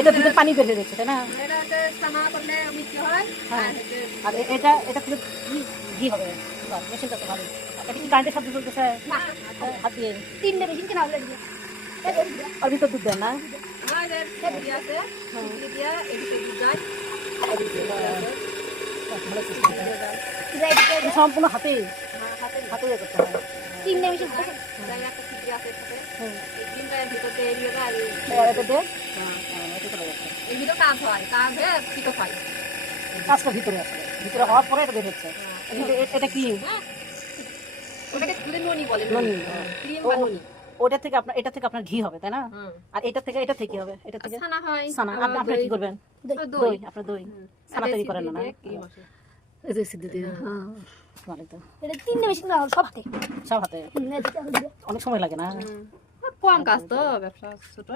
এটা দুধের পানি বের হয়ে যাচ্ছে, তাই না? হ্যাঁ। আর এটা এটা থেকে ঘি হবে। বাহ, মেশিনটা তো ভালো। এটা কি কারেন্টের সাথে চলতেছে? হাত দিয়ে। 3টে মেশিন কেনা হলো এদিকে। আর ভিতর দুধ দেন না? ভালো system টা। এটা সম্পূর্ণ হাতে হাতে ইয়ে করতে হয়। 3টে মেশিন হুম। এটা দিয়ে এটা চলে যাচ্ছে। কাজটা ভিতরে আছে, ভিতরে হওয়ার পরে এটা বের হচ্ছে। কিন্তু এটা কি ননি? ওটা থেকে আপনার এটা থেকে আপনার ঘি হবে, তাই না? আর এটা থেকে কি হবে? এটা থেকে ছানা। আপনি কি করবেন? দই। আপনার দই ছানা তৈরি করেন না? এই যে সিদ্ধ দিয়ে। হ্যাঁ, ভালো তো। এটা 3টে মেশিন কেনা হলো সব হাতে। সব হাতে অনেক সময় লাগে না? কম কাজ তো, ব্যবসা ছোট।